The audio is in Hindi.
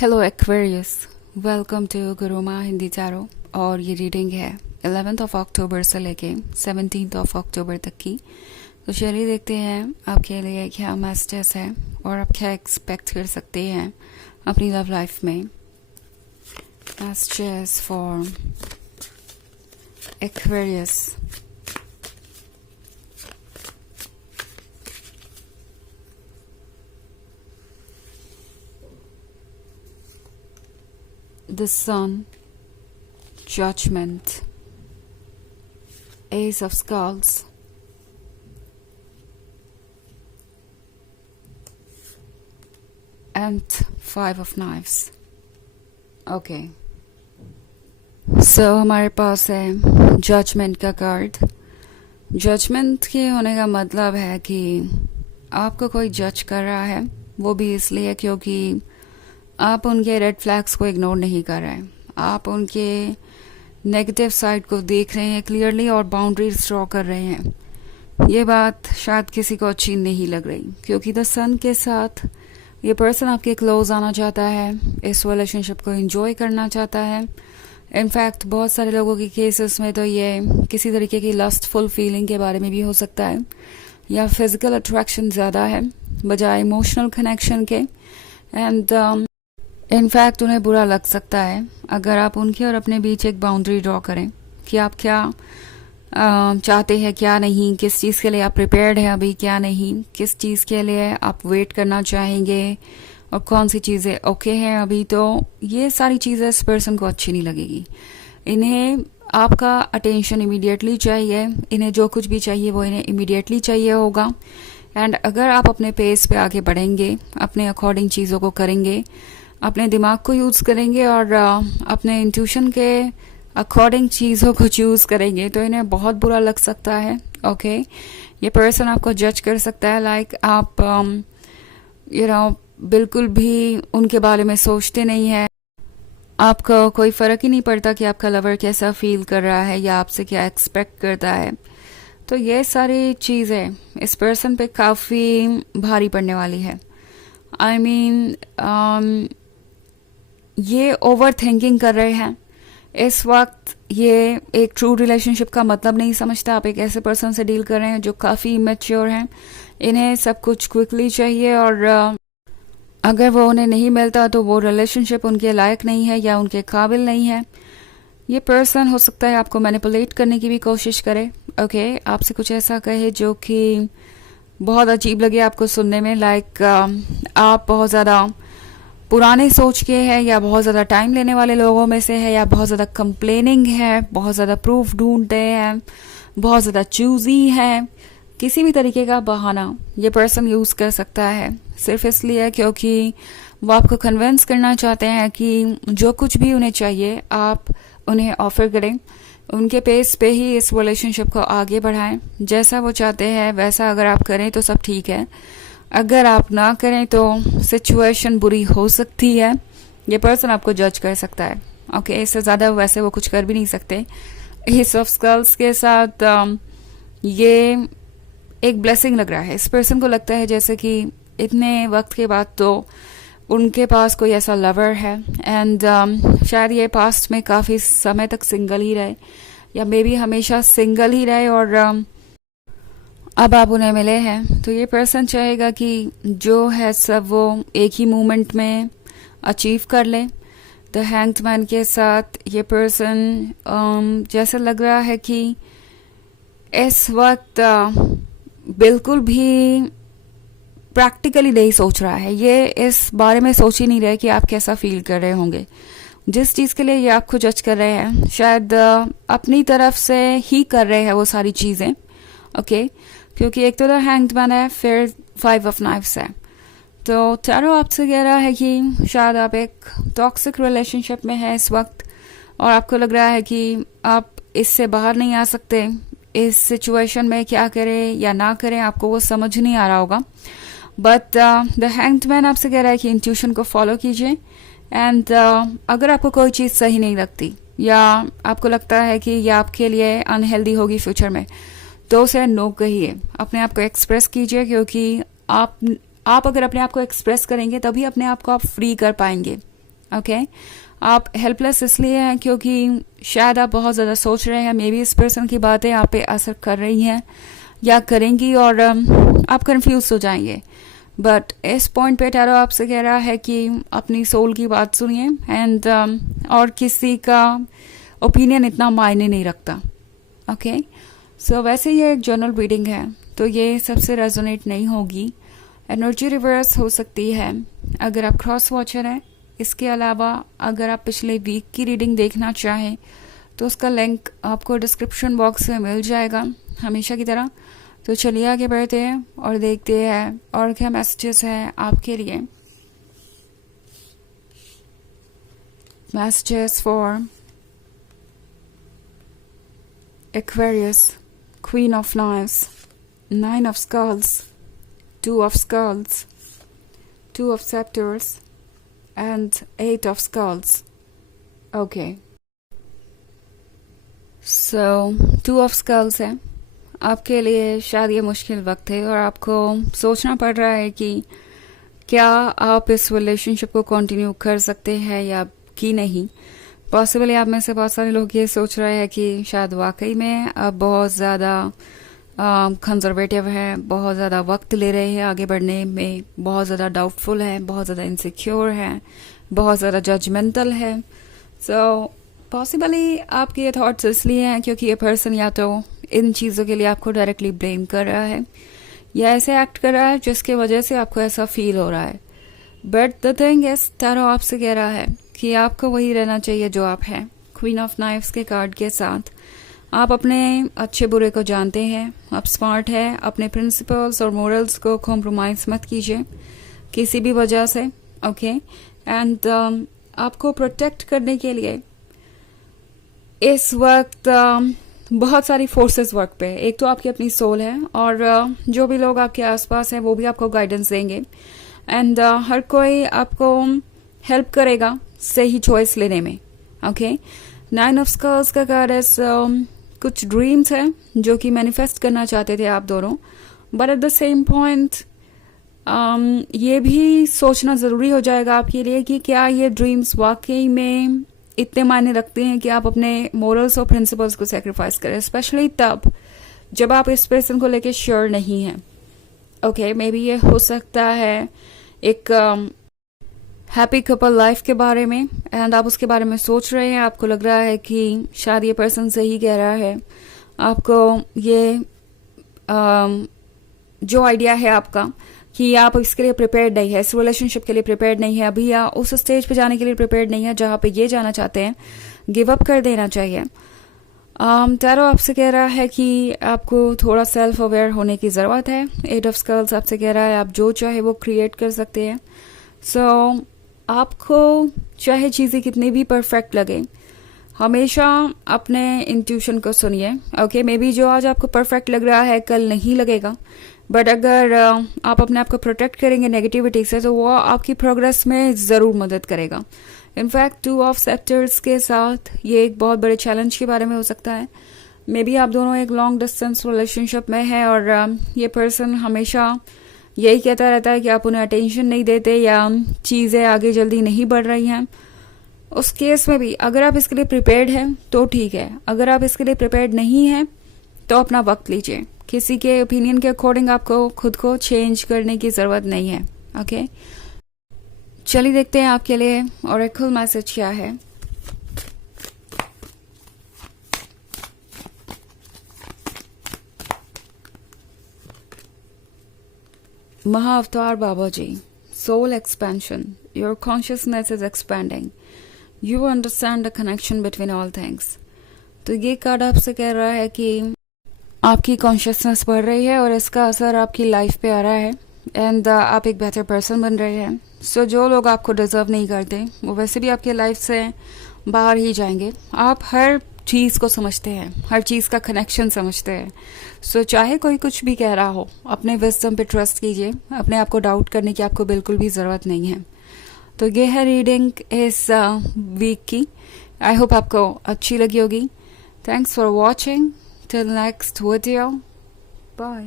Hello Aquarius, welcome to Guruma Hindi चारो। और ये रीडिंग है 11 अक्टूबर से लेके 17 अक्टूबर तक की। तो चलिए देखते हैं आपके लिए क्या मैसेजेस है और आप क्या एक्सपेक्ट कर सकते हैं अपनी लव लाइफ में। Messages for Aquarius. The Sun, Judgment, Ace of Skulls, and Five of Knives. Okay. So हमारे पास है जजमेंट का कार्ड। जजमेंट के होने का मतलब है कि आपको कोई जज कर रहा है, वो भी इसलिए क्योंकि आप उनके रेड फ्लैग्स को इग्नोर नहीं कर रहे हैं, आप उनके नेगेटिव साइड को देख रहे हैं क्लियरली और बाउंड्रीज ड्रॉ कर रहे हैं। ये बात शायद किसी को अच्छी नहीं लग रही क्योंकि द सन के साथ ये पर्सन आपके क्लोज आना चाहता है, इस रिलेशनशिप को एंजॉय करना चाहता है। इनफैक्ट बहुत सारे लोगों के केसेस में तो ये किसी तरीके की लस्टफुल फीलिंग के बारे में भी हो सकता है या फिजिकल अट्रैक्शन ज़्यादा है बजाय इमोशनल कनेक्शन के। एंड इनफैक्ट उन्हें बुरा लग सकता है अगर आप उनके और अपने बीच एक बाउंड्री ड्रॉ करें कि आप क्या चाहते हैं, क्या नहीं, किस चीज़ के लिए आप प्रिपेयर्ड हैं अभी, क्या नहीं, किस चीज़ के लिए आप वेट करना चाहेंगे और कौन सी चीज़ें ओके हैं अभी। तो ये सारी चीज़ें इस पर्सन को अच्छी नहीं लगेगी। इन्हें आपका अटेंशन इमीडिएटली चाहिए, इन्हें जो कुछ भी चाहिए वो इन्हें इमीडिएटली चाहिए होगा। एंड अगर आप अपने पेस पे आगे बढ़ेंगे, अपने अकॉर्डिंग चीज़ों को करेंगे, अपने दिमाग को यूज़ करेंगे और अपने इंट्यूशन के अकॉर्डिंग चीज़ों को चूज़ करेंगे तो इन्हें बहुत बुरा लग सकता है। ओके, ये पर्सन आपको जज कर सकता है लाइक आप बिल्कुल भी उनके बारे में सोचते नहीं है, आपको कोई फ़र्क ही नहीं पड़ता कि आपका लवर कैसा फील कर रहा है या आपसे क्या एक्सपेक्ट करता है। तो ये सारी चीज़ें इस पर्सन पे काफ़ी भारी पड़ने वाली है। आई मीन ये ओवर थिंकिंग कर रहे हैं इस वक्त। ये एक ट्रू रिलेशनशिप का मतलब नहीं समझता। आप एक ऐसे पर्सन से डील कर रहे हैं जो काफ़ी इमेच्योर हैं, इन्हें सब कुछ क्विकली चाहिए और अगर वो उन्हें नहीं मिलता तो वो रिलेशनशिप उनके लायक नहीं है या उनके काबिल नहीं है। ये पर्सन हो सकता है आपको मैनिपुलेट करने की भी कोशिश करे। ओके, आपसे कुछ ऐसा कहे जो कि बहुत अजीब लगे आपको सुनने में, लाइक आप बहुत ज़्यादा पुराने सोच के हैं या बहुत ज़्यादा टाइम लेने वाले लोगों में से है या बहुत ज़्यादा कंप्लेनिंग है, बहुत ज़्यादा प्रूफ ढूंढते हैं, बहुत ज़्यादा चूजी है। किसी भी तरीके का बहाना ये पर्सन यूज़ कर सकता है सिर्फ इसलिए क्योंकि वो आपको कन्विंस करना चाहते हैं कि जो कुछ भी उन्हें चाहिए आप उन्हें ऑफर करें, उनके पेस पे ही इस रिलेशनशिप को आगे बढ़ाएं। जैसा वो चाहते हैं वैसा अगर आप करें तो सब ठीक है, अगर आप ना करें तो सिचुएशन बुरी हो सकती है। ये पर्सन आपको जज कर सकता है। ओके, इससे ज़्यादा वैसे वो कुछ कर भी नहीं सकते। एस ऑफ स्कल्स के साथ ये एक ब्लेसिंग लग रहा है। इस पर्सन को लगता है जैसे कि इतने वक्त के बाद तो उनके पास कोई ऐसा लवर है एंड शायद ये पास्ट में काफ़ी समय तक सिंगल ही रहे या मे बी हमेशा सिंगल ही रहे और अब आप उन्हें मिले हैं तो ये पर्सन चाहेगा कि जो है सब वो एक ही मोमेंट में अचीव कर ले। द हैंग्ड मैन के साथ ये पर्सन जैसा लग रहा है कि इस वक्त बिल्कुल भी प्रैक्टिकली नहीं सोच रहा है, ये इस बारे में सोच ही नहीं रहे कि आप कैसा फील कर रहे होंगे। जिस चीज़ के लिए ये आपको जज कर रहे हैं शायद अपनी तरफ से ही कर रहे हैं वो सारी चीज़ें। ओके, क्योंकि एक तो द हैंग्ड मैन है, फिर फाइव ऑफ नाइफ्स है। तो टैरो आपसे कह रहा है कि शायद आप एक टॉक्सिक रिलेशनशिप में हैं इस वक्त और आपको लग रहा है कि आप इससे बाहर नहीं आ सकते। इस सिचुएशन में क्या करें या ना करें आपको वो समझ नहीं आ रहा होगा। बट द हैंग्ड मैन आपसे कह रहा है कि इंट्यूशन को फॉलो कीजिए एंड अगर आपको कोई चीज़ सही नहीं लगती या आपको लगता है कि ये आपके लिए अनहेल्दी होगी फ्यूचर में तो उसे नो कहिए, अपने आप को एक्सप्रेस कीजिए क्योंकि आप अगर अपने आप को एक्सप्रेस करेंगे तभी अपने आप को आप फ्री कर पाएंगे। ओके आप हेल्पलेस इसलिए हैं क्योंकि शायद आप बहुत ज़्यादा सोच रहे हैं, मे बी इस पर्सन की बातें आप पे असर कर रही हैं या करेंगी और आप कंफ्यूज हो जाएंगे। बट इस पॉइंट पे टैरो आपसे कह रहा है कि अपनी सोल की बात सुनिए एंड और किसी का ओपिनियन इतना मायने नहीं रखता। ओके सो वैसे ये एक जनरल रीडिंग है तो ये सबसे रेजोनेट नहीं होगी, एनर्जी रिवर्स हो सकती है अगर आप क्रॉस वॉचर हैं। इसके अलावा अगर आप पिछले वीक की रीडिंग देखना चाहें तो उसका लिंक आपको डिस्क्रिप्शन बॉक्स में मिल जाएगा हमेशा की तरह। तो चलिए आगे बढ़ते हैं और देखते हैं और क्या मैसेजेस हैं आपके लिए। Messages for Aquarius, queen of knives, 9 of skulls, 2 of skulls, 2 of scepters and 8 of skulls. Okay. So 2 of skulls है आपके लिए। शायद ये मुश्किल वक्त है और आपको सोचना पड़ रहा है कि क्या आप इस रिलेशनशिप को कंटिन्यू कर सकते हैं या कि नहीं। पॉसिबली आप में से बहुत सारे लोग ये सोच रहे हैं कि शायद वाकई में आप बहुत ज़्यादा कंजर्वेटिव है, बहुत ज़्यादा वक्त ले रहे हैं आगे बढ़ने में, बहुत ज़्यादा डाउटफुल है, बहुत ज़्यादा इनसिक्योर है, बहुत ज़्यादा जजमेंटल है। सो पॉसिबली आपके ये थॉट्स इसलिए हैं क्योंकि ये पर्सन या तो इन चीज़ों के लिए आपको डायरेक्टली ब्लेम कर रहा है या ऐसे एक्ट कर रहा है जिसकी वजह से आपको ऐसा फील हो रहा है। But the thing is tarot आपसे कह रहा है कि आपको वही रहना चाहिए जो आप हैं। क्वीन ऑफ नाइफ्स के कार्ड के साथ आप अपने अच्छे बुरे को जानते हैं, आप स्मार्ट हैं, अपने प्रिंसिपल्स और मोरल्स को कॉम्प्रोमाइज मत कीजिए किसी भी वजह से। ओके एंड आपको प्रोटेक्ट करने के लिए इस वक्त बहुत सारी फोर्सेस वर्क पे। एक तो आपकी अपनी सोल है और जो भी लोग आपके आसपास हैं वो भी आपको गाइडेंस देंगे एंड हर कोई आपको हेल्प करेगा सही चॉइस लेने में। ओके 9 of Skulls का कार्ड है कुछ ड्रीम्स हैं जो कि मैनिफेस्ट करना चाहते थे आप दोनों, but at the same point ये भी सोचना ज़रूरी हो जाएगा आपके लिए कि क्या ये ड्रीम्स वाकई में इतने मायने रखते हैं कि आप अपने मोरल्स और प्रिंसिपल्स को सेक्रीफाइस करें, स्पेशली तब जब आप इस पर्सन को लेके श्योर नहीं हैं। ओके मे बी ये हो सकता है एक हैप्पी कपल लाइफ के बारे में एंड आप उसके बारे में सोच रहे हैं, आपको लग रहा है कि शायद ये पर्सन सही कह रहा है। आपको ये जो आइडिया है आपका कि आप इसके लिए प्रिपेयर्ड नहीं है, इस रिलेशनशिप के लिए प्रिपेयर्ड नहीं है अभी, या उस स्टेज पे जाने के लिए प्रिपेयर्ड नहीं है जहाँ पे ये जाना चाहते हैं, गिव अप कर देना चाहिए। टैरो आपसे कह रहा है कि आपको थोड़ा सेल्फ अवेयर होने की ज़रूरत है। 8 of Skulls आपसे कह रहा है आप जो चाहे वो क्रिएट कर सकते हैं। सो आपको चाहे चीज़ें कितनी भी परफेक्ट लगे, हमेशा अपने इंट्यूशन को सुनिए। ओके मे बी जो आज आपको परफेक्ट लग रहा है कल नहीं लगेगा, बट अगर आप अपने आप को प्रोटेक्ट करेंगे नेगेटिविटी से तो वो आपकी प्रोग्रेस में ज़रूर मदद करेगा। इनफैक्ट 2 of Scepters के साथ ये एक बहुत बड़े चैलेंज के बारे में हो सकता है। मे बी आप दोनों एक लॉन्ग डिस्टेंस रिलेशनशिप में हैं और ये पर्सन हमेशा यही कहता रहता है कि आप उन्हें अटेंशन नहीं देते या चीज़ें आगे जल्दी नहीं बढ़ रही हैं। उस केस में भी अगर आप इसके लिए प्रिपेयर्ड हैं तो ठीक है, अगर आप इसके लिए प्रिपेयर्ड नहीं हैं तो अपना वक्त लीजिए। किसी के ओपिनियन के अकॉर्डिंग आपको खुद को चेंज करने की ज़रूरत नहीं है। ओके चलिए देखते हैं आपके लिए ऑरेकल मैसेज क्या है। महाअवतार बाबा जी, soul expansion, your consciousness is expanding, you understand the connection between all things। तो ये कार्ड आपसे कह रहा है कि आपकी कॉन्शियसनेस बढ़ रही है और इसका असर आपकी लाइफ पे आ रहा है एंड आप एक बेहतर पर्सन बन रहे हैं। सो जो लोग आपको डिजर्व नहीं करते वो वैसे भी आपकी लाइफ से बाहर ही जाएंगे। आप हर चीज़ को समझते हैं, हर चीज़ का कनेक्शन समझते हैं। सो चाहे कोई कुछ भी कह रहा हो, अपने विजडम पे ट्रस्ट कीजिए, अपने आप को डाउट करने की आपको बिल्कुल भी ज़रूरत नहीं है। तो ये है रीडिंग इस वीक की। आई होप आपको अच्छी लगी होगी। Thanks for watching, till next video, bye.